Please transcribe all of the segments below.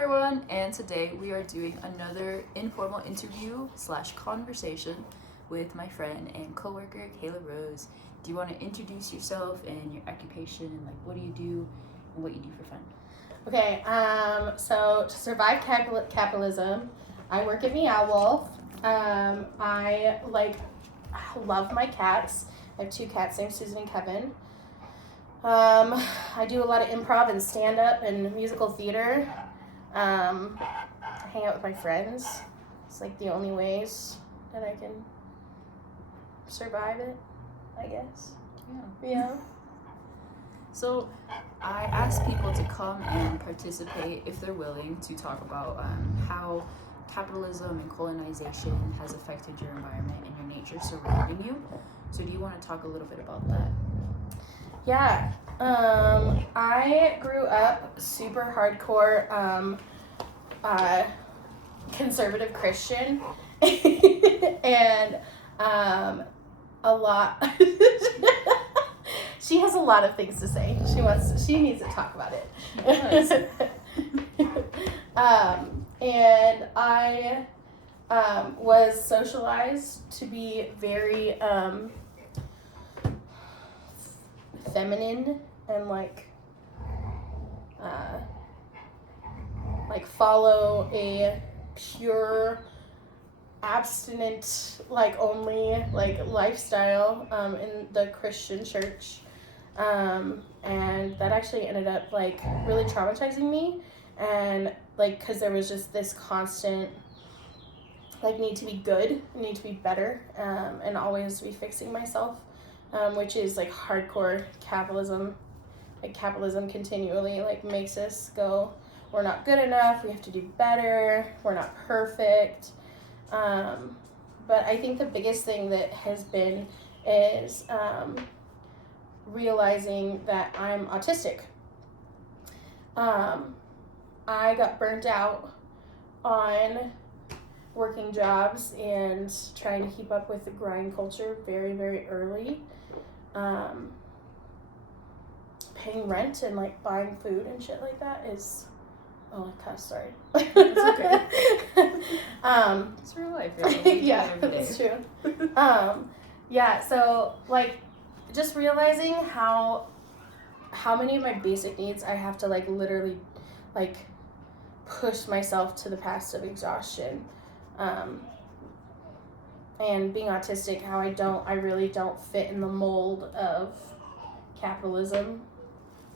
everyone, and today we are doing another informal interview / conversation with my friend and coworker Kayla Rose. Do you want to introduce yourself and your occupation and like what do you do and what you do for fun? Okay, so to survive capitalism, I work at Meow Wolf. I love my cats. I have 2 cats named Susan and Kevin. I do a lot of improv and stand-up and musical theater. I hang out with my friends. It's like the only ways that I can survive it, I guess. Yeah. So I ask people to come and participate if they're willing to talk about how capitalism and colonization has affected your environment and your nature surrounding you. So do you want to talk a little bit about that? Yeah. I grew up super hardcore conservative Christian and a lot she has a lot of things to say. She needs to talk about it. Yes. And I was socialized to be very feminine and like follow a pure abstinent only lifestyle in the Christian church, and that actually ended up really traumatizing me, and because there was just this constant need to be good, need to be better, and always be fixing myself, which is hardcore capitalism. Capitalism continually makes us go, we're not good enough, we have to do better, we're not perfect. But I think the biggest thing that has been is realizing that I'm autistic. I got burnt out on working jobs and trying to keep up with the grind culture very, very early. Paying rent and buying food and shit like that is, oh, I cuss, sorry. It's okay. It's real life. Yeah, that's true. Yeah, so just realizing how many of my basic needs I have to literally push myself to the path of exhaustion. And being autistic, how I really don't fit in the mold of capitalism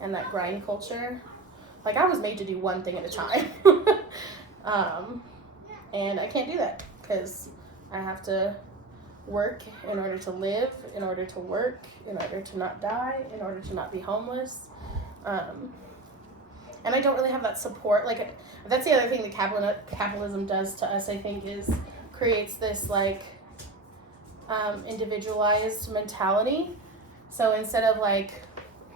and that grind culture. I was made to do one thing at a time. And I can't do that because I have to work in order to live, in order to work, in order to not die, in order to not be homeless. And I don't really have that support. That's the other thing that capitalism does to us, I think, is creates this individualized mentality. So instead of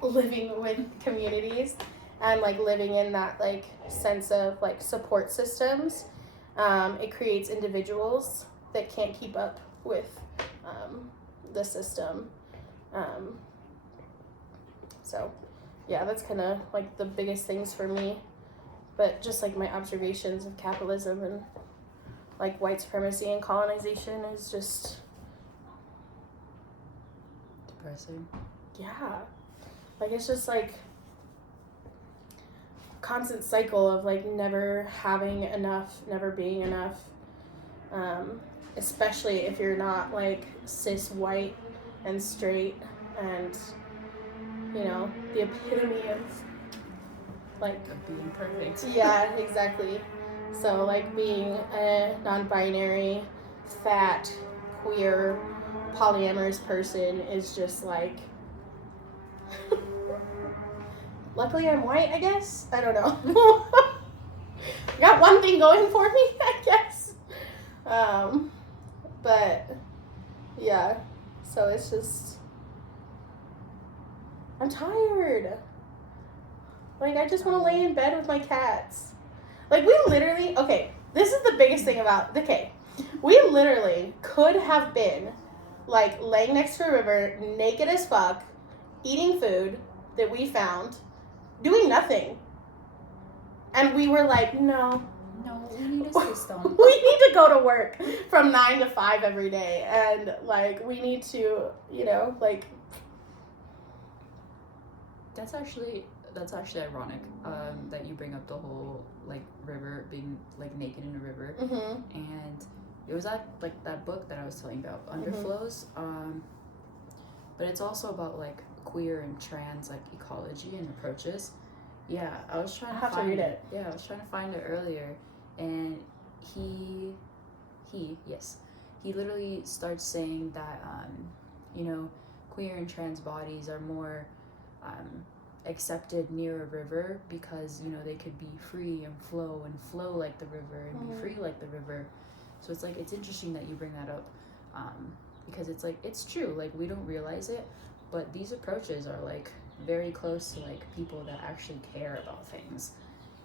living with communities and living in that sense of support systems, it creates individuals that can't keep up with the system. So yeah, that's kind of the biggest things for me. But just my observations of capitalism and white supremacy and colonization is just depressing. Yeah. It's just constant cycle of never having enough, never being enough. Especially if you're not cis white and straight and the epitome of being perfect. Yeah, exactly. So being a non-binary, fat, queer, polyamorous person is just luckily I'm white, I guess. I don't know. Got one thing going for me, I guess. But yeah, so it's just, I'm tired. I just want to lay in bed with my cats. We literally, okay, this is the biggest thing about, we literally could have been laying next to a river, naked as fuck, eating food that we found, doing nothing. And we were like, no, we need a system. We need to go to work from 9 to 5 every day, and like we need to, like. That's actually ironic that you bring up the whole like river being like naked in a river, and it was that book that I was telling you about, Underflows, but it's also about like queer and trans like ecology and approaches. Yeah, I was trying to find it. Yeah, I was trying to find it earlier, and he literally starts saying that queer and trans bodies are more accepted near a river because they could be free and flow like the river and be free like the river. So it's interesting that you bring that up, because it's true, like we don't realize it, but these approaches are like very close to like people that actually care about things,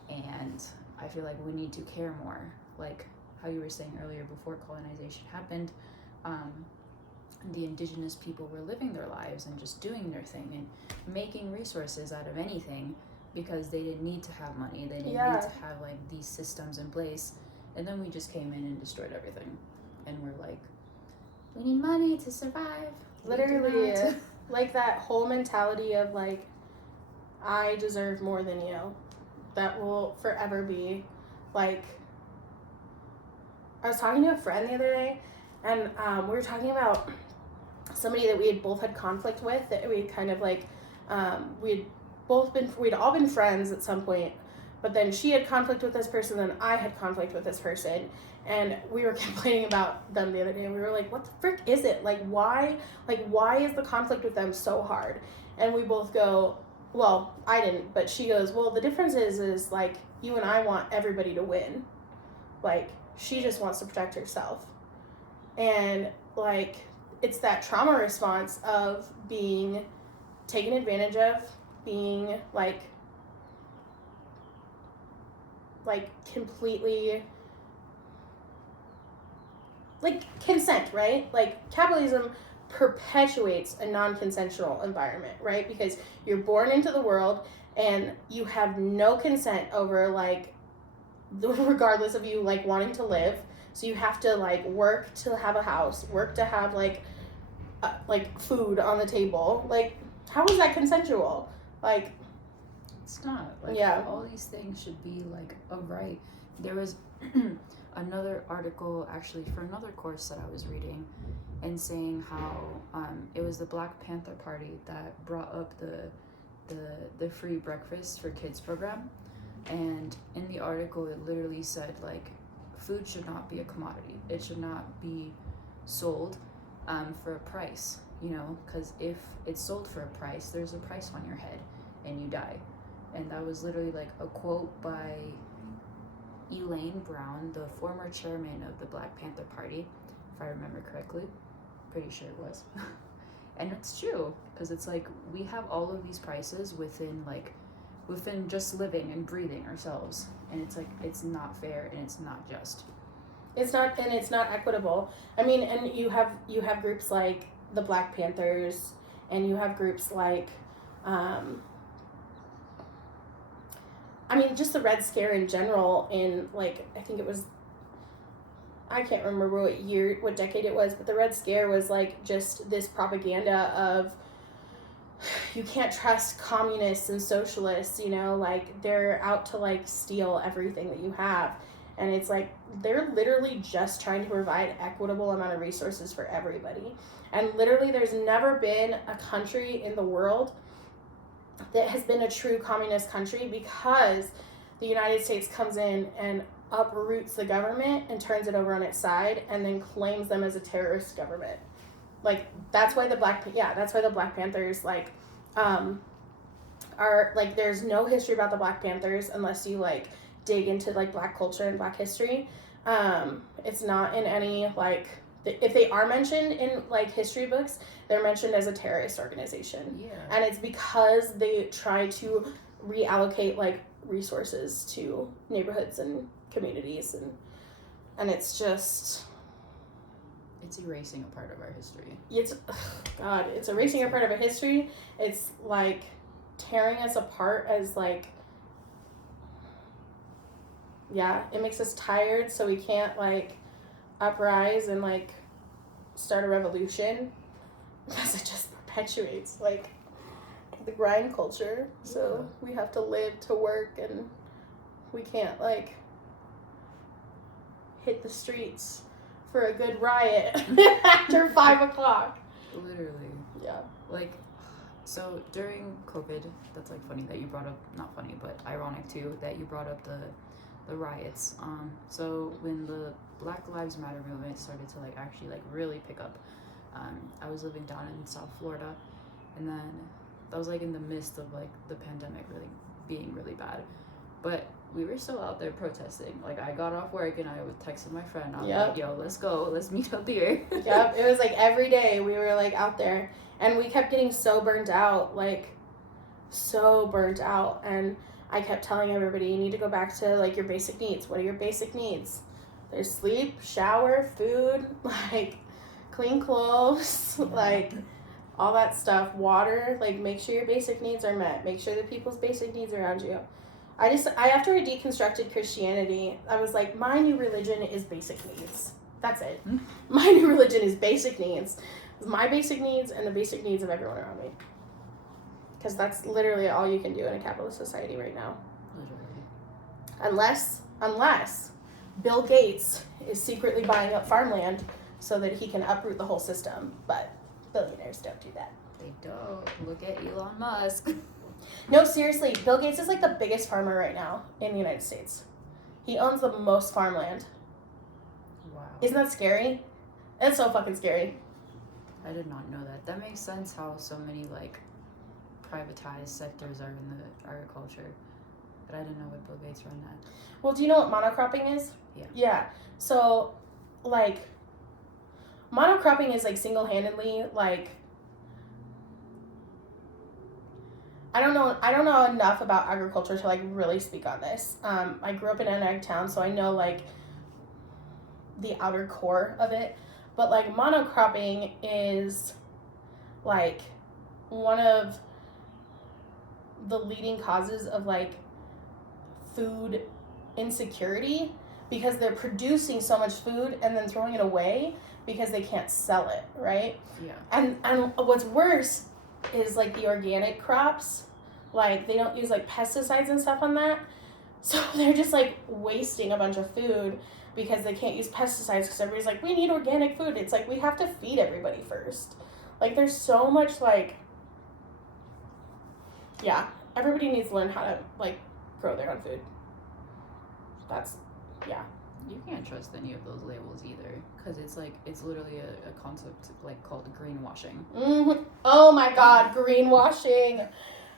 and I feel like we need to care more, like how you were saying earlier, before colonization happened, the indigenous people were living their lives and just doing their thing and making resources out of anything because they didn't need to have money, they didn't need to have like these systems in place, and then we just came in and destroyed everything, and we're like, we need money to survive. Literally, like that whole mentality of like, I deserve more than you, that will forever be like. I was talking to a friend the other day, and we were talking about somebody that we had both had conflict with, that we kind of like, we'd all been friends at some point, but then she had conflict with this person, then I had conflict with this person, and we were complaining about them the other day, and we were like, what the frick is it? Like, why is the conflict with them so hard? And we both go, well, I didn't, but she goes, well, the difference is like, you and I want everybody to win. Like, she just wants to protect herself. And like, it's that trauma response of being taken advantage of, being like completely like consent, right? Like capitalism perpetuates a non-consensual environment, right? Because you're born into the world and you have no consent over like, regardless of you like wanting to live. So you have to like work to have a house, work to have like food on the table. Like, how is that consensual? Like, it's not. Like, all these things should be like a right. There was another article actually for another course that I was reading, and saying how it was the Black Panther Party that brought up the free breakfast for kids program. And in the article, it literally said, like, food should not be a commodity. It should not be sold for a price, because if it's sold for a price, there's a price on your head and you die. And that was literally, like, a quote by Elaine Brown, the former chairman of the Black Panther Party, if I remember correctly. Pretty sure it was. And it's true, because it's like, we have all of these prices within just living and breathing ourselves, and it's like, it's not fair and it's not just. It's not, and it's not equitable. I mean, and you have groups like the Black Panthers, and you have groups like just the Red Scare in general, in like, I think it was, I can't remember what decade it was, but the Red Scare was like just this propaganda of, you can't trust communists and socialists, like they're out to like steal everything that you have. And it's like, they're literally just trying to provide equitable amount of resources for everybody. And literally there's never been a country in the world that has been a true communist country, because the United States comes in and uproots the government and turns it over on its side and then claims them as a terrorist government. Like, that's why the Black Panthers like are like, there's no history about the Black Panthers unless you like dig into like Black culture and Black history. It's not in any like, if they are mentioned in like history books, they're mentioned as a terrorist organization. Yeah. And it's because they try to reallocate like resources to neighborhoods and communities, and it's just, it's erasing a part of our history. It's erasing a part of our history. It's like tearing us apart as like yeah, it makes us tired, so we can't like uprise and like start a revolution because it just perpetuates like the grind culture. So we have to live to work, and we can't like hit the streets for a good riot after 5 o'clock. Literally. Yeah. Like, so during COVID, that's like funny that you brought up, not funny, but ironic too, that you brought up the riots. So when the Black Lives Matter movement started to like actually like really pick up, I was living down in South Florida, and then that was like in the midst of like the pandemic really being really bad, but we were still out there protesting. Like, I got off work and I would text my friend. I was like, yo, let's go. Let's meet up here. Yep. It was like every day we were like out there, and we kept getting so burnt out. And I kept telling everybody, you need to go back to like your basic needs. What are your basic needs? There's sleep, shower, food, like clean clothes, like all that stuff, water. Like, make sure your basic needs are met. Make sure that people's basic needs around you. After I deconstructed Christianity, I was like, my new religion is basic needs. That's it. My new religion is basic needs. It's my basic needs and the basic needs of everyone around me. Because that's literally all you can do in a capitalist society right now. Literally. Unless Bill Gates is secretly buying up farmland so that he can uproot the whole system. But billionaires don't do that. They don't. Look at Elon Musk. No, seriously, Bill Gates is like the biggest farmer right now in the United States. He owns the most farmland. Wow. Isn't that scary? It's so fucking scary. I did not know that. That makes sense how so many like privatized sectors are in the agriculture. But I didn't know what Bill Gates run that. Well, do you know what monocropping is? Yeah. Yeah. So, like, monocropping is like single-handedly like, I don't know enough about agriculture to like really speak on this. I grew up in an ag town, so I know like the outer core of it. But like, monocropping is like one of the leading causes of like food insecurity, because they're producing so much food and then throwing it away because they can't sell it, right? Yeah. And what's worse is like the organic crops, like they don't use like pesticides and stuff on that, so they're just like wasting a bunch of food because they can't use pesticides, because everybody's like, we need organic food. It's like, we have to feed everybody first. Like, there's so much like, yeah, everybody needs to learn how to like grow their own food. That's, yeah. You can't trust any of those labels either, because it's like, it's literally a concept like called greenwashing. Mm-hmm. Oh my god, greenwashing.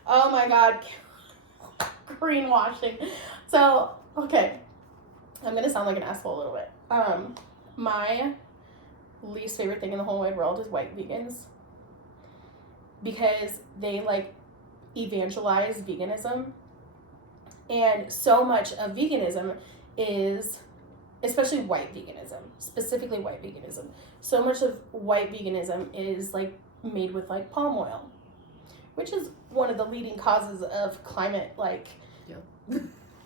Oh my god, greenwashing. So, okay, I'm gonna sound like an asshole a little bit. My least favorite thing in the whole wide world is white vegans, because they like evangelize veganism, and so much of veganism is, especially white veganism, specifically white veganism, so much of white veganism is like made with like palm oil, which is one of the leading causes of climate like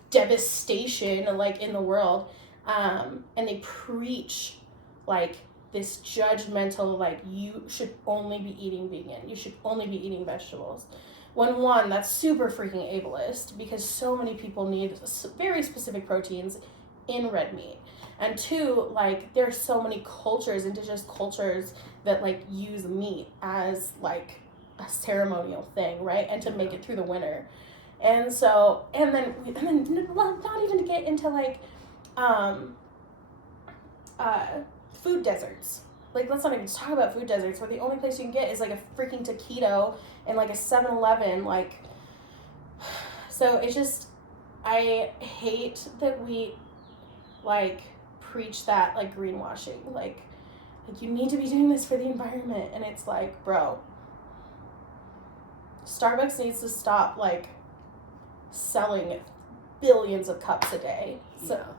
devastation like in the world. And they preach like this judgmental, like, you should only be eating vegan, you should only be eating vegetables. One, that's super freaking ableist, because so many people need very specific proteins in red meat. And two, like, there's so many cultures, indigenous cultures, that like use meat as like a ceremonial thing, right? And to make it through the winter. And so, and then not even to get into like food deserts. Like, let's not even talk about food deserts, where the only place you can get is like a freaking taquito and like a 7-Eleven. Like, so it's just, I hate that we like preach that like greenwashing, like you need to be doing this for the environment. And it's like, bro, Starbucks needs to stop like selling billions of cups a day,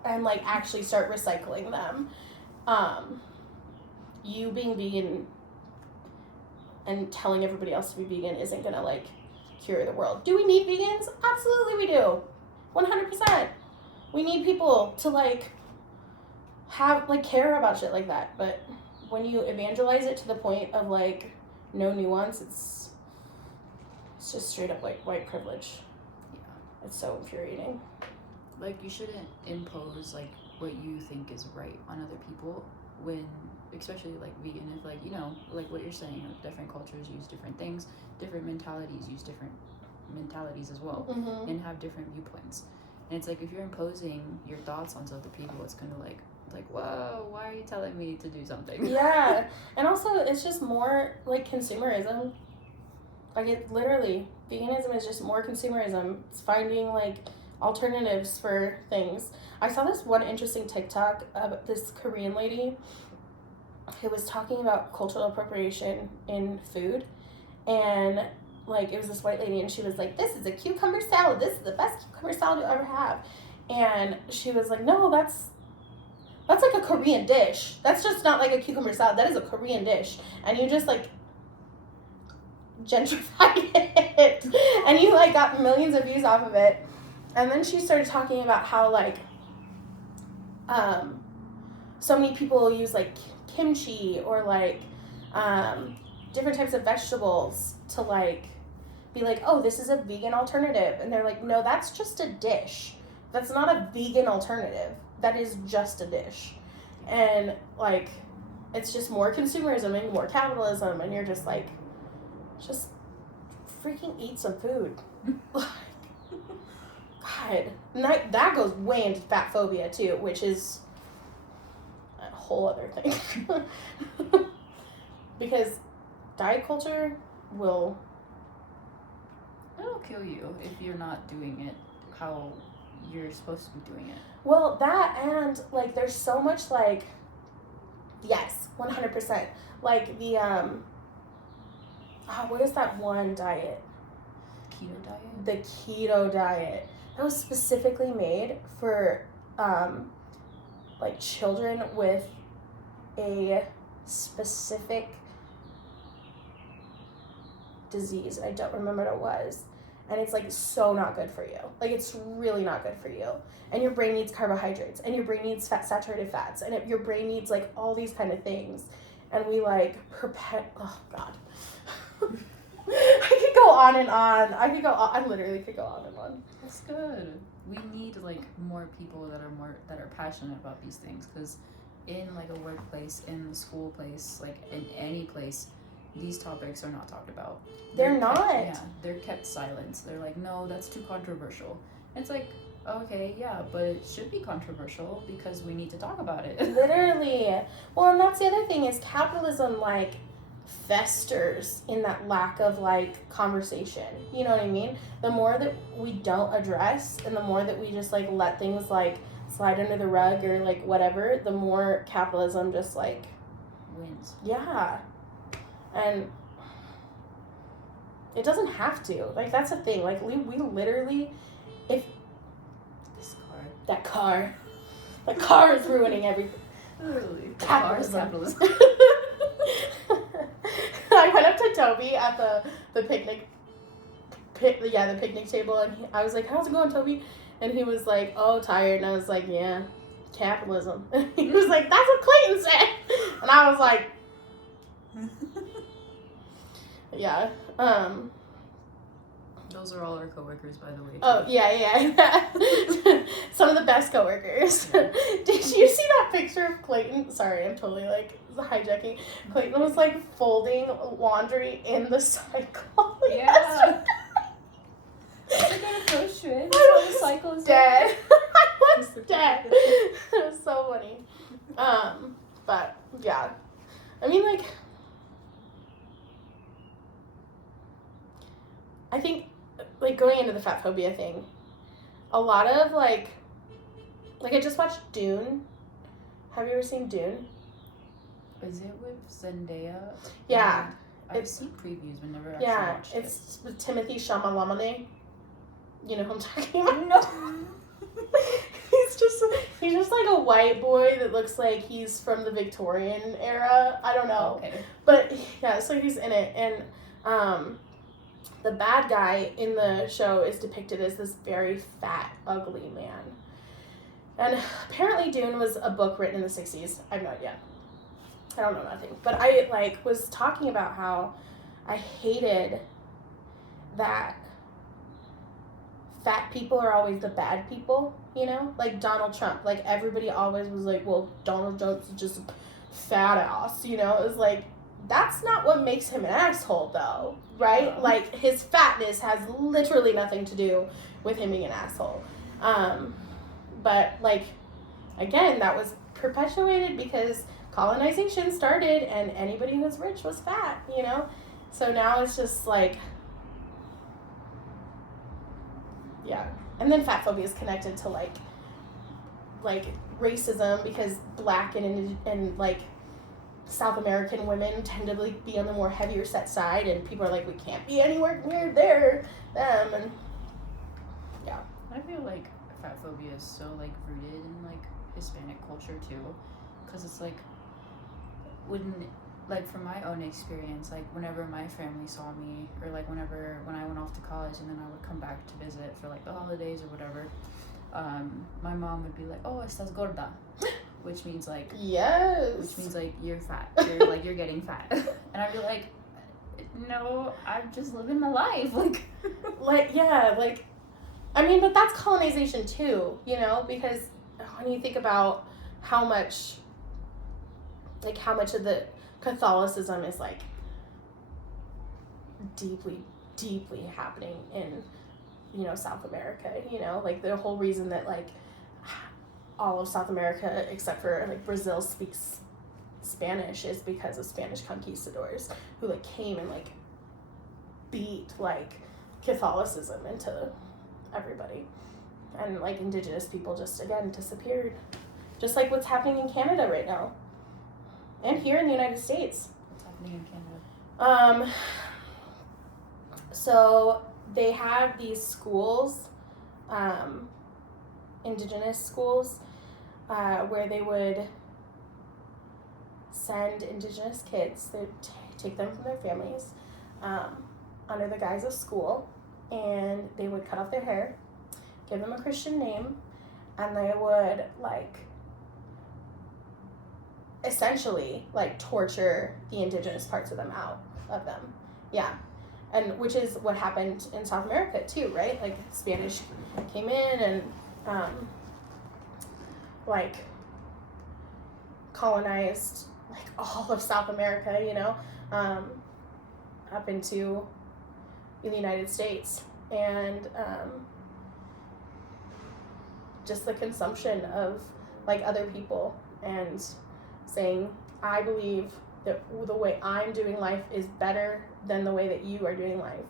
and like actually start recycling them. You being vegan and telling everybody else to be vegan isn't gonna like cure the world. Do we need vegans? Absolutely we do. 100%. We need people to like have like care about shit like that. But when you evangelize it to the point of like no nuance, it's just straight up like white privilege. Yeah. It's so infuriating. Like, you shouldn't impose like what you think is right on other people when, especially like vegan, if like, you know, like what you're saying, like different cultures use different things, different mentalities use different mentalities as well, and have different viewpoints. And it's like, if you're imposing your thoughts on other people, it's gonna like whoa, why are you telling me to do something? Yeah. And also it's just more like consumerism. Like, it literally, veganism is just more consumerism. It's finding like alternatives for things. I saw this one interesting TikTok of this Korean lady who was talking about cultural appropriation in food, and like, it was this white lady, and she was like, this is a cucumber salad, this is the best cucumber salad you'll ever have. And she was like, no, that's like a Korean dish. That's just not like a cucumber salad. That is a Korean dish. And you just like gentrified it. And you like got millions of views off of it. And then she started talking about how like so many people use like kimchi or like different types of vegetables to like be like, oh, this is a vegan alternative. And they're like, no, that's just a dish. That's not a vegan alternative. That is just a dish. And like, it's just more consumerism and more capitalism, and you're just like, just freaking eat some food. God. And that goes way into fat phobia too, which is a whole other thing. Because diet culture it'll kill you if you're not doing it how you're supposed to be doing it. Well, that, and like there's so much like, yes, 100%. Like the what is that one diet? Keto diet? The keto diet. That was specifically made for like children with a specific disease. I don't remember what it was. And it's like so not good for you. Like, it's really not good for you. And your brain needs carbohydrates, and your brain needs saturated fats, and your brain needs like all these kind of things. And we like oh God. I could go on and on. I literally could go on and on. That's good. We need like more people that are passionate about these things, because in like a workplace, in a school place, like in any place, these topics are not talked about. They're not. They're kept silent. They're like, no, that's too controversial. And it's like, okay, yeah, but it should be controversial because we need to talk about it. Literally. Well, and that's the other thing is capitalism like festers in that lack of like conversation. You know what I mean? The more that we don't address, and the more that we just like let things like slide under the rug or like whatever, the more capitalism just like wins. Yeah. And it doesn't have to. Like, that's the thing. Like, we literally, if that car is ruining everything. Literally. Capitalism. Capitalism. I went up to Toby at the picnic table, and I was like, how's it going, Toby? And he was like, oh, tired. And I was like, yeah, capitalism. And he was like, that's what Clayton said. And I was like, yeah. Those are all our coworkers, by the way. Oh, yeah. Some of the best coworkers. Did you see that picture of Clayton? Sorry, I'm totally like hijacking. Clayton was like folding laundry in the cycle. Yeah. They're gonna throw shreds on the cycle. Dead. I was dead. It was so funny. But yeah. I mean, like, I think, like, going into the fat phobia thing, a lot of, like I just watched Dune. Have you ever seen Dune? Is it with Zendaya? Yeah. I've seen previews, but never actually watched it. It's with Timothy Chalamet. You know who I'm talking about? No. He's just like a white boy that looks like he's from the Victorian era. I don't know. Okay. But, yeah, so he's in it, and, the bad guy in the show is depicted as this very fat, ugly man. And apparently Dune was a book written in the 60s. I have no idea. I don't know nothing. But I, like, was talking about how I hated that fat people are always the bad people, you know? Like Donald Trump. Like, everybody always was like, well, Donald Trump's just a fat ass, you know? It was like, that's not what makes him an asshole, though, right? Yeah. Like, his fatness has literally nothing to do with him being an asshole. But, like, again, that was perpetuated because colonization started and anybody who was rich was fat, you know? So now it's just like, yeah. And then fat phobia is connected to like racism because black and like South American women tend to like be on the more heavier set side, and people are like, we can't be anywhere near them, and yeah. I feel like fat phobia is so like rooted in like Hispanic culture too, because it's like when from my own experience, like whenever my family saw me, or like when I went off to college and then I would come back to visit for like the holidays or whatever, my mom would be like, oh, estás gorda, which means like you're fat, you're getting fat. And I'd be like, no, I'm just living my life, I mean, but that's colonization too, you know, because when you think about how much of the Catholicism is like deeply, deeply happening in, you know, South America, you know, like the whole reason that like all of South America except for like Brazil speaks Spanish is because of Spanish conquistadors who like came and like beat like Catholicism into everybody, and like indigenous people just again disappeared, just like what's happening in Canada right now and here in the United States. What's happening in Canada? So they have these schools, indigenous schools, where they would send indigenous kids, they'd take them from their families, under the guise of school, and they would cut off their hair, give them a Christian name, and they would like essentially like torture the indigenous parts of them out of them. Yeah. And which is what happened in South America too, right? Like Spanish came in and like colonized like all of South America, you know, up into the United States, and just the consumption of like other people, and saying, I believe that the way I'm doing life is better than the way that you are doing life.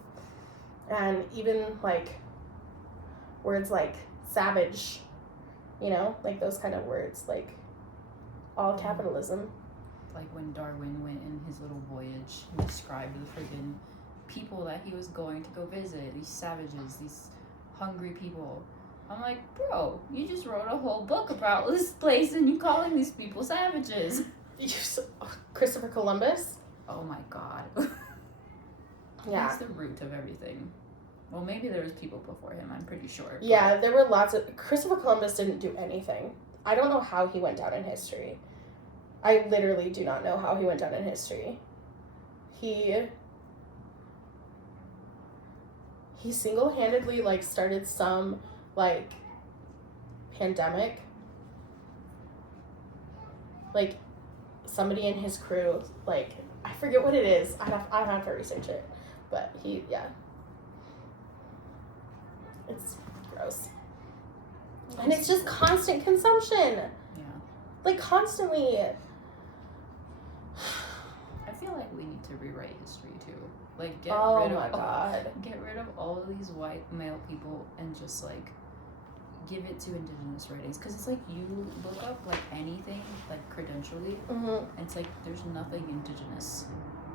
And even like words like savage, you know, like those kind of words, like all capitalism. Like when Darwin went in his little voyage, he described the friggin' people that he was going to go visit, these savages, these hungry people. I'm like, bro, you just wrote a whole book about this place and you calling these people savages. Christopher Columbus? Oh my god. Yeah. He's the root of everything. Well, maybe there was people before him, I'm pretty sure. Yeah, there were lots of... Christopher Columbus didn't do anything. I don't know how he went down in history. I literally do not know how he went down in history. He single-handedly, like, started some, like, pandemic. Like, somebody in his crew, like, I forget what it is. I'd have to research it. But yeah. It's gross. And it's just constant consumption. Yeah. Like, constantly. I feel like we need to rewrite history, too. Like, get rid of all of these white male people and just, like, give it to indigenous writings. Because it's like, you look up, like, anything, like, credentially, and it's like, there's nothing indigenous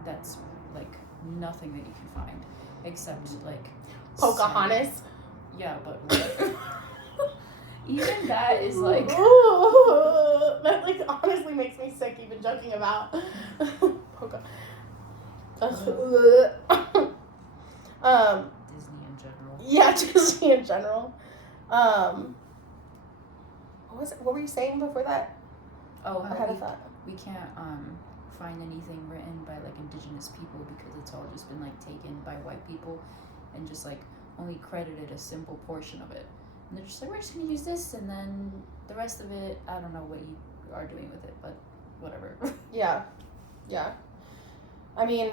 that's, like, nothing that you can find. Except, like... Pocahontas? Yeah, but... even that is, like... that, like, honestly makes me sick even joking about Pocahontas. Disney in general. Yeah, Disney in general. What what were you saying before that? Oh, I had a thought. We can't find anything written by like indigenous people because it's all just been like taken by white people and just like only credited a simple portion of it. And they're just like, we're just gonna use this, and then the rest of it, I don't know what you are doing with it, but whatever. Yeah. I mean,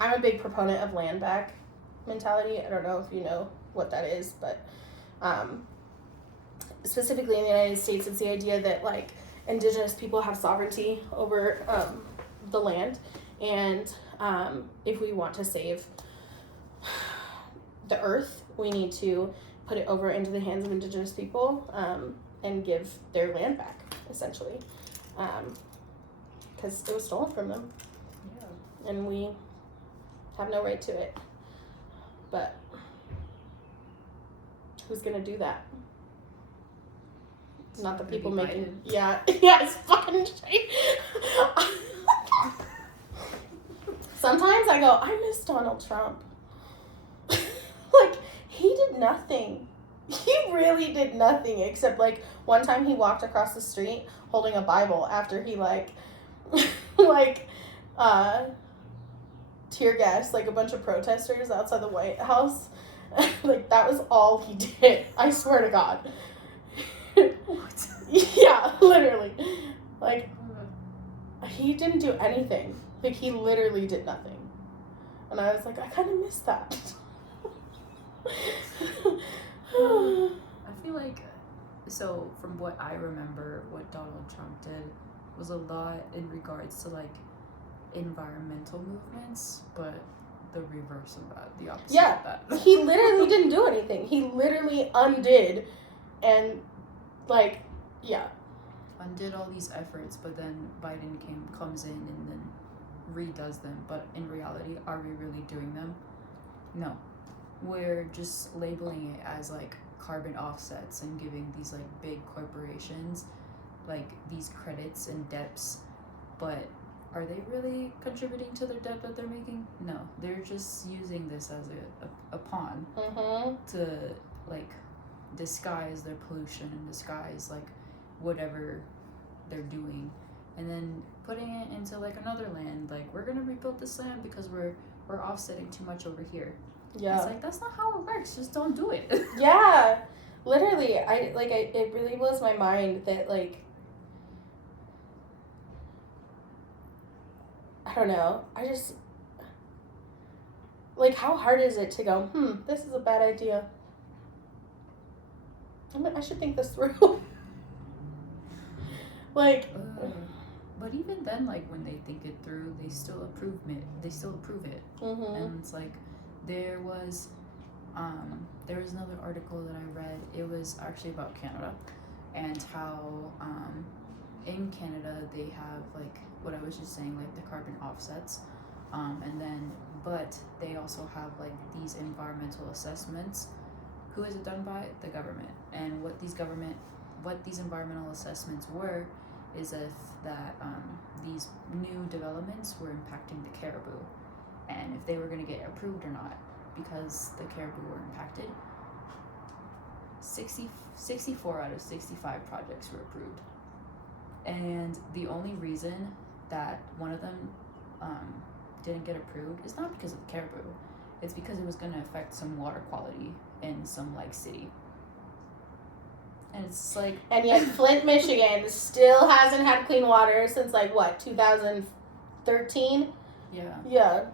I'm a big proponent of land back mentality. I don't know if you know what that is, but specifically in the United States, it's the idea that like indigenous people have sovereignty over the land, and if we want to save the earth, we need to put it over into the hands of indigenous people and give their land back, essentially, because it was stolen from them. Yeah. And we have no right to it. But who's gonna do that? It's Not the gonna people be making. Biden. Yeah, it's fucking shit. Sometimes I go, I miss Donald Trump. Like, he did nothing. He really did nothing except like one time he walked across the street holding a Bible after he tear gas like a bunch of protesters outside the White House. Like, that was all he did. I swear to God. What? Yeah, literally. Like, he didn't do anything. Like, he literally did nothing. And I was like, I kind of miss that. I feel like, so from what I remember, what Donald Trump did was a lot in regards to like environmental movements, but the reverse of that, the opposite of that. He literally didn't do anything. He literally undid and like, yeah. Undid all these efforts, but then Biden comes in and then redoes them. But in reality, are we really doing them? No. We're just labeling it as like carbon offsets and giving these like big corporations like these credits and debts, but are they really contributing to their debt that they're making? No, they're just using this as a pawn to like disguise their pollution and disguise like whatever they're doing, and then putting it into like another land, like we're gonna rebuild this land because we're offsetting too much over here. Yeah. It's like, that's not how it works. Just don't do it. Yeah. Literally, it really blows my mind that, like, I don't know. I just, like, how hard is it to go, this is a bad idea. I should think this through. Like, but even then, like, when they think it through, they still approve it. And it's like, there was another article that I read. It was actually about Canada and how in Canada they have like what I was just saying, like the carbon offsets, and then but they also have like these environmental assessments. Who is it done by? The government. And what these environmental assessments were is if that these new developments were impacting the caribou, and if they were going to get approved or not, because the caribou were impacted. 64 out of 65 projects were approved. And the only reason that one of them didn't get approved is not because of the caribou. It's because it was going to affect some water quality in some like city. And it's like... And yet Flint, Michigan still hasn't had clean water since like, what, 2013? Yeah.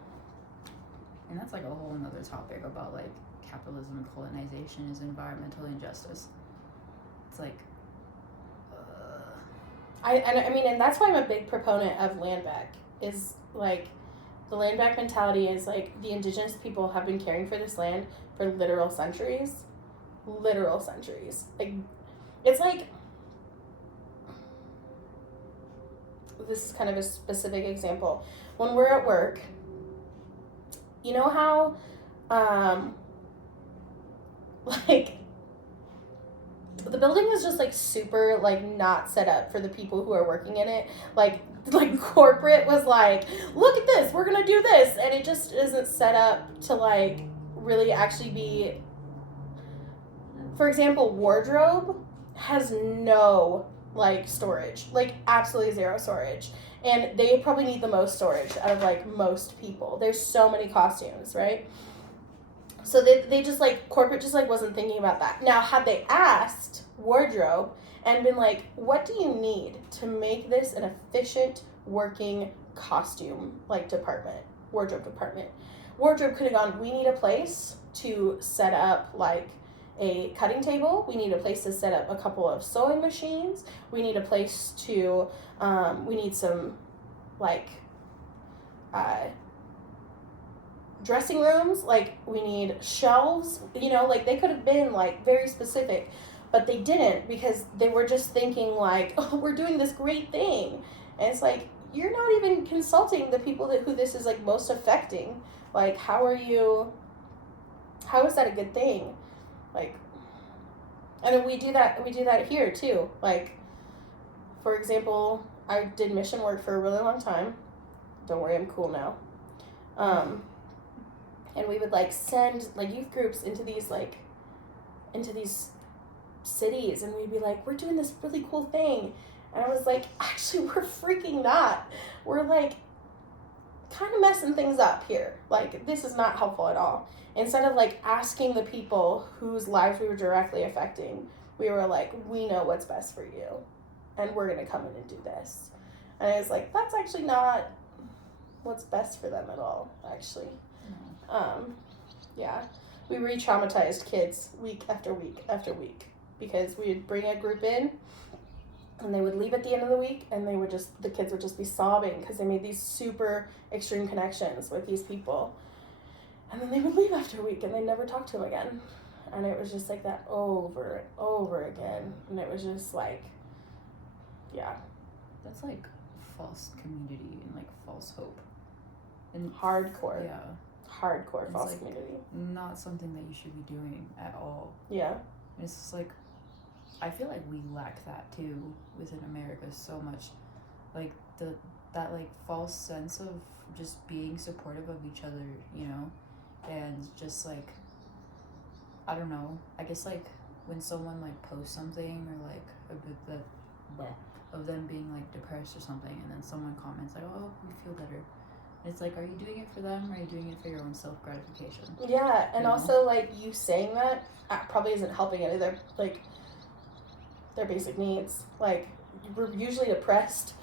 And that's like a whole nother topic about like capitalism and colonization is environmental injustice. It's like, I mean, and that's why I'm a big proponent of land back. Is like, the land back mentality is like the indigenous people have been caring for this land for literal centuries. Like, it's like, this is kind of a specific example. When we're at work, you know how, like, the building is just, like, super, like, not set up for the people who are working in it. Like corporate was like, look at this, we're gonna do this. And it just isn't set up to, like, really actually be, for example, wardrobe has no like storage, like absolutely zero storage, and they probably need the most storage out of like most people. There's so many costumes, right? So they just like corporate just like wasn't thinking about that. Now had they asked wardrobe and been like, what do you need to make this an efficient working costume like department, wardrobe department, wardrobe could have gone, we need a place to set up like a cutting table, we need a place to set up a couple of sewing machines, we need a place to we need some like dressing rooms, like we need shelves, you know, like they could have been like very specific, but they didn't because they were just thinking like, oh, we're doing this great thing, and it's like, you're not even consulting the people that who this is like most affecting. Like, how is that a good thing? Like, and then we do that here too. Like, for example, I did mission work for a really long time. Don't worry, I'm cool now. And we would like send like youth groups into these cities, and we'd be like, we're doing this really cool thing, and I was like, actually, we're freaking not. We're like kind of messing things up here. Like, this is not helpful at all. Instead of like asking the people whose lives we were directly affecting, we were like, we know what's best for you, and we're gonna come in and do this. And I was like, that's actually not what's best for them at all, actually. Yeah, we re-traumatized kids week after week after week because we would bring a group in and they would leave at the end of the week, and the kids would just be sobbing because they made these super extreme connections with these people, and then they would leave after a week and they'd never talk to them again. And it was just like that over and over again, and it was just like, yeah, That's like false community and like false hope and hardcore. Yeah, Hardcore it's false like community. not something that you should be doing at all. Yeah. It's just like, I feel like we lack that too within America so much, like that like false sense of just being supportive of each other, you know, and just like, I don't know, I guess like when someone like posts something or like a bit of them being like depressed or something, and then someone comments like, oh, we feel better. It's like, are you doing it for them, or are you doing it for your own self-gratification? Yeah, and also, like, you saying that probably isn't helping any of their, like, their basic needs. Like, we're usually depressed.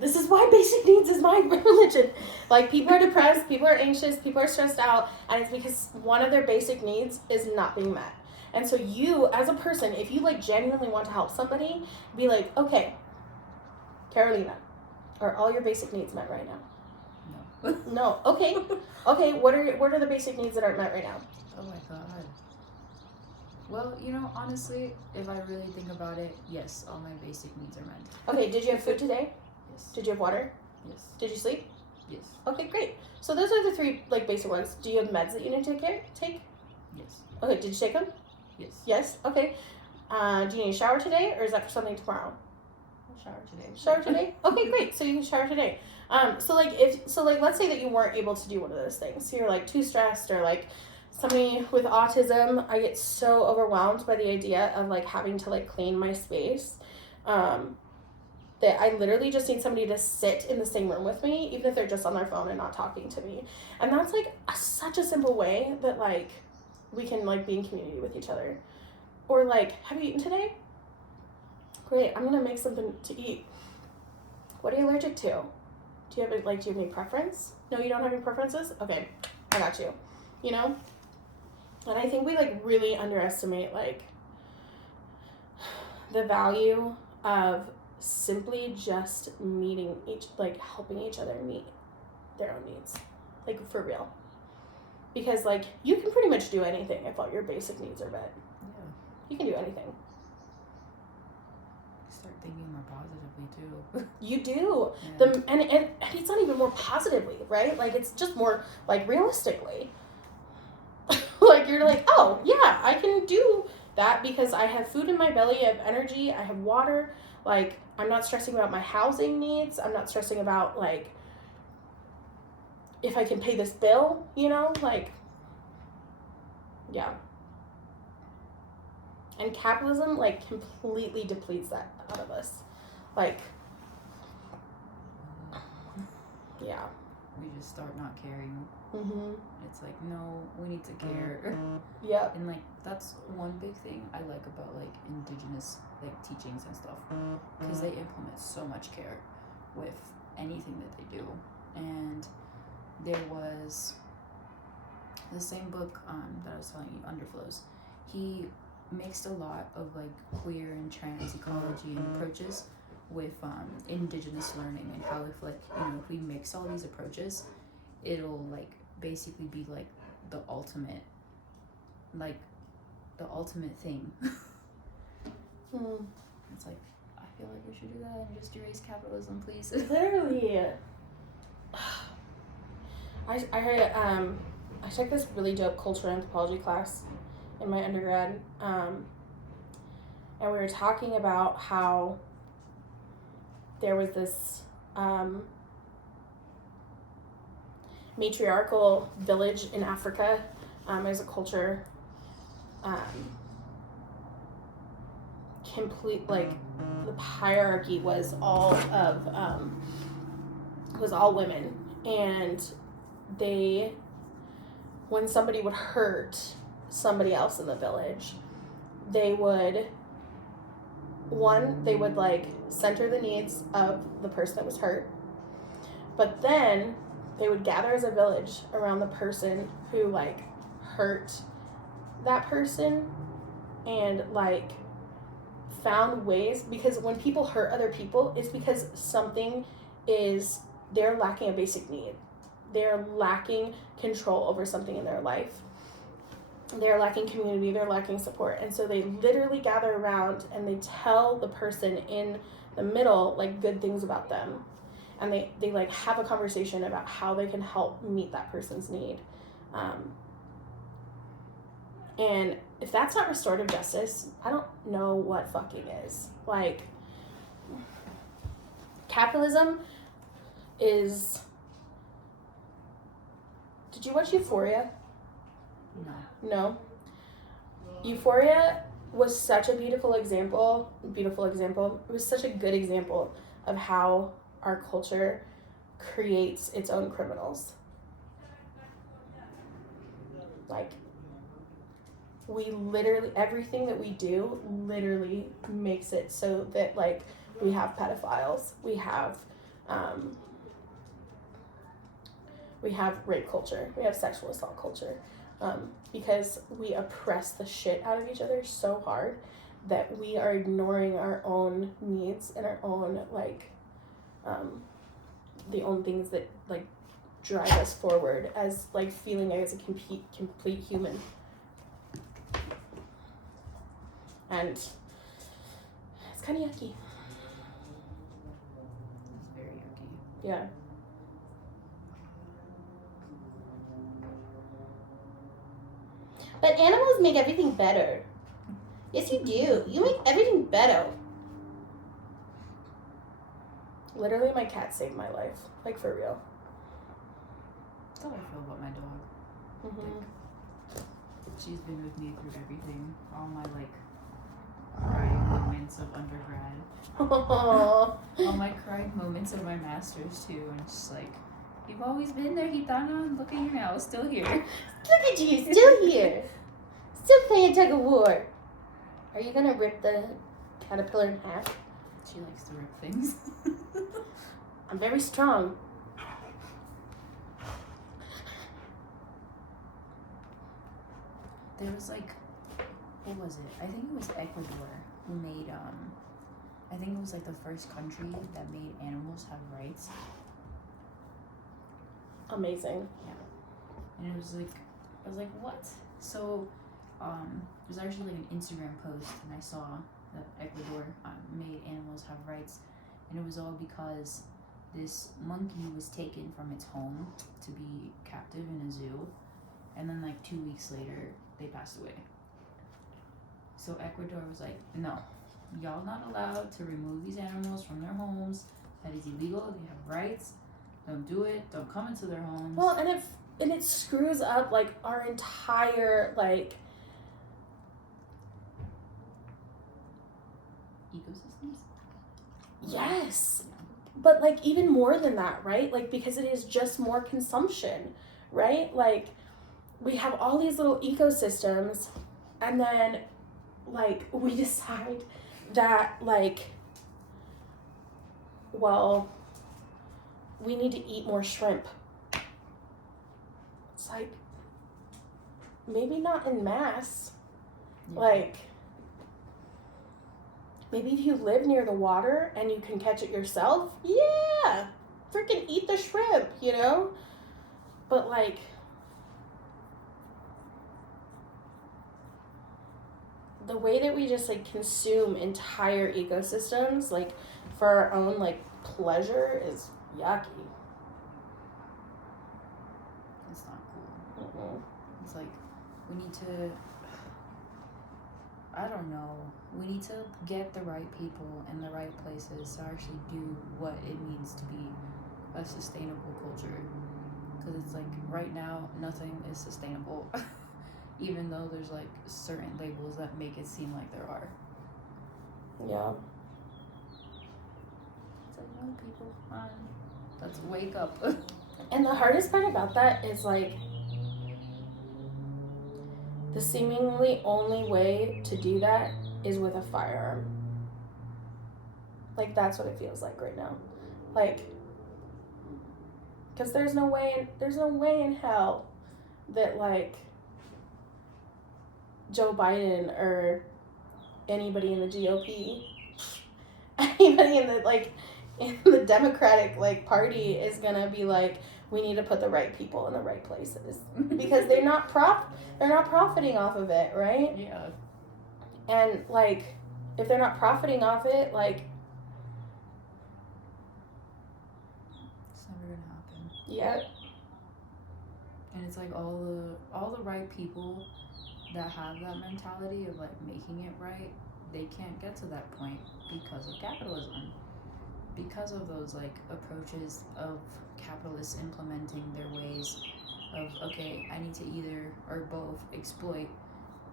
This is why basic needs is my religion. Like, people are depressed, people are anxious, people are stressed out, and it's because one of their basic needs is not being met. And so you, as a person, if you, like, genuinely want to help somebody, be like, okay, Carolina, are all your basic needs met right now? No. Okay. Okay. What are the basic needs that aren't met right now? Oh my god. Well, you know, honestly, if I really think about it, yes, all my basic needs are met. Okay. Did you have food today? Yes. Did you have water? Yes. Did you sleep? Yes. Okay, great. So those are the three like basic ones. Do you have meds that you need to take? Yes. Okay. Did you take them? Yes. Yes. Okay. Do you need a shower today, or is that for something tomorrow? I'll shower today. Shower today? Okay, great. So you can shower today. So let's say that you weren't able to do one of those things. So you're like too stressed, or like somebody with autism, I get so overwhelmed by the idea of like having to like clean my space, that I literally just need somebody to sit in the same room with me, even if they're just on their phone and not talking to me. And that's like such a simple way that like we can like be in community with each other. Or like, have you eaten today? Great, I'm gonna make something to eat. What are you allergic to? Do you have any preference? No, you don't have any preferences? Okay, I got you. You know? And I think we like really underestimate like the value of simply just helping each other meet their own needs. Like, for real. Because like you can pretty much do anything if all your basic needs are met. Yeah. You can do anything. Start thinking more positively too. You do. Yeah. And it's not even more positively, right? Like, it's just more like realistically. Like, you're like, oh yeah, I can do that because I have food in my belly, I have energy, I have water. Like, I'm not stressing about my housing needs. I'm not stressing about like if I can pay this bill, you know, like, yeah. And capitalism, like, completely depletes that out of us. Like, yeah. We just start not caring. Mm-hmm. It's like, no, we need to care. Yep. And like, that's one big thing I like about like indigenous like teachings and stuff, because they implement so much care with anything that they do. And there was the same book that I was telling you, Underflows. He mixed a lot of like queer and trans ecology and approaches with indigenous learning, and how if like, you know, if we mix all these approaches, it'll like basically be like the ultimate thing. It's like, I feel like we should do that and just erase capitalism, please. Literally. I heard I took this really dope cultural anthropology class in my undergrad, and we were talking about how there was this matriarchal village in Africa. As a culture, complete, like, the hierarchy was all women, and they, when somebody would hurt somebody else in the village, they would like center the needs of the person that was hurt, but then they would gather as a village around the person who like hurt that person, and like found ways, because when people hurt other people, it's because they're lacking a basic need. They're lacking control over something in their life. They're lacking community, they're lacking support. And so they literally gather around and they tell the person in the middle like good things about them. And they like have a conversation about how they can help meet that person's need. And if that's not restorative justice, I don't know what fucking is. Like, capitalism is... Did you watch Euphoria? No? Euphoria was such a beautiful example. It was such a good example of how our culture creates its own criminals. Like, we literally, everything that we do literally makes it so that, like, we have pedophiles, we have rape culture, we have sexual assault culture, because we oppress the shit out of each other so hard that we are ignoring our own needs and our own, like, the own things that, like, drive us forward as, like, feeling as a complete human. And it's kind of yucky. It's very yucky. Yeah. But animals make everything better. Yes, you do. You make everything better. Literally, my cat saved my life. Like, for real. That's how I feel about my dog. Mm-hmm. Like, she's been with me through everything. All my, like, crying moments of undergrad. All my crying moments of my master's, too. And she's like, you've always been there, Gitana. Look at you now, still here. Look at you, still here. Still playing tug of war. Are you gonna rip the caterpillar in half? She likes to rip things. I'm very strong. There was like, what was it? I think it was Ecuador who made, I think it was like the first country that made animals have rights. Amazing. Yeah. And it was like, I was like, what? So, it was actually like an Instagram post, and I saw that Ecuador made animals have rights, and it was all because this monkey was taken from its home to be captive in a zoo, and then like 2 weeks later, they passed away. So Ecuador was like, no, y'all not allowed to remove these animals from their homes. That is illegal. They have rights. Don't do it. Don't come into their homes. Well, and it screws up like our entire like ecosystems. Yes. Yeah. But, like, even more than that, right? Like, because it is just more consumption, right? Like, we have all these little ecosystems, and then, like, we decide that, like, well, we need to eat more shrimp. It's like, maybe not in mass. Yeah. Like, maybe if you live near the water and you can catch it yourself, yeah, freaking eat the shrimp, you know? But, like, the way that we just, like, consume entire ecosystems, like, for our own, like, pleasure is yucky. It's not cool. Mm-mm. It's like, we need to, I don't know, we need to get the right people in the right places to actually do what it means to be a sustainable culture. Because it's like, right now, nothing is sustainable. Even though there's, like, certain labels that make it seem like there are. Yeah. It's like, no, people, come on. Let's wake up. And the hardest part about that is, like, the seemingly only way to do that is with a firearm. Like, that's what it feels like right now. Like, because there's no way in hell that, like, Joe Biden or anybody in the GOP, anybody in the, like, in the Democratic, like, party is gonna be like, we need to put the right people in the right places, because they're not profiting off of it, right? Yeah. And, like, if they're not profiting off it, like, It's never gonna happen. yeah, And it's like all the right people that have that mentality of, like, making it right, they can't get to that point because of capitalism. Because of those, like, approaches of capitalists implementing their ways of, okay, I need to either or both exploit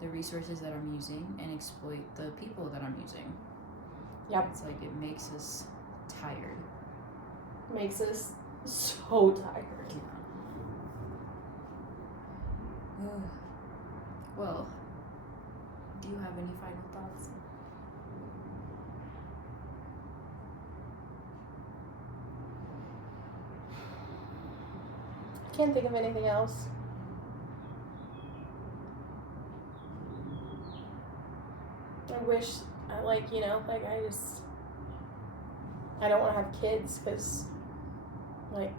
the resources that I'm using and exploit the people that I'm using. Yep. It's like, it makes us tired. makes us so tired. Yeah. Well, do you have any final thoughts? Can't think of anything else. I wish, like, you know, like, I don't want to have kids because, like,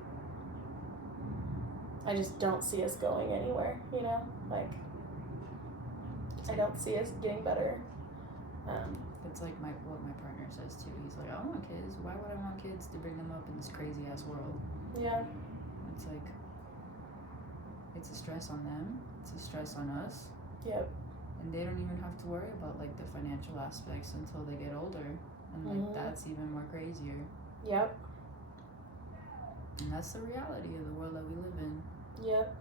I just don't see us going anywhere, you know? Like, I don't see us getting better. It's like what my partner says too. He's like, I don't want kids. Why would I want kids to bring them up in this crazy ass world? Yeah. It's like, it's a stress on them. It's a stress on us. Yep. And they don't even have to worry about, like, the financial aspects until they get older. And, like, that's even more crazier. Yep. And that's the reality of the world that we live in. Yep.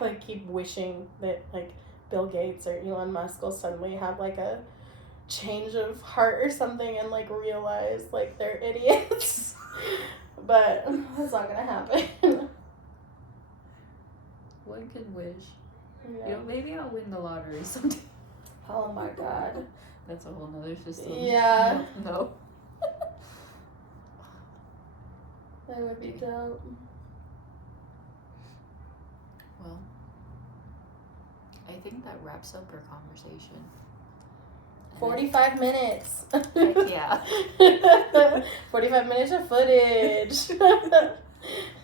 I keep wishing that, like, Bill Gates or Elon Musk will suddenly have, like, a change of heart or something and, like, realize, like, they're idiots. But that's not gonna happen. One can wish. Yeah. You know, maybe I'll win the lottery someday. Oh my god. That's a whole nother system. Yeah. No. That would be dope. Well, I think that wraps up our conversation. 45 minutes. Heck yeah. 45 minutes of footage.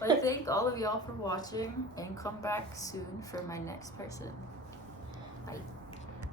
I thank all of y'all for watching, and come back soon for my next person. Bye.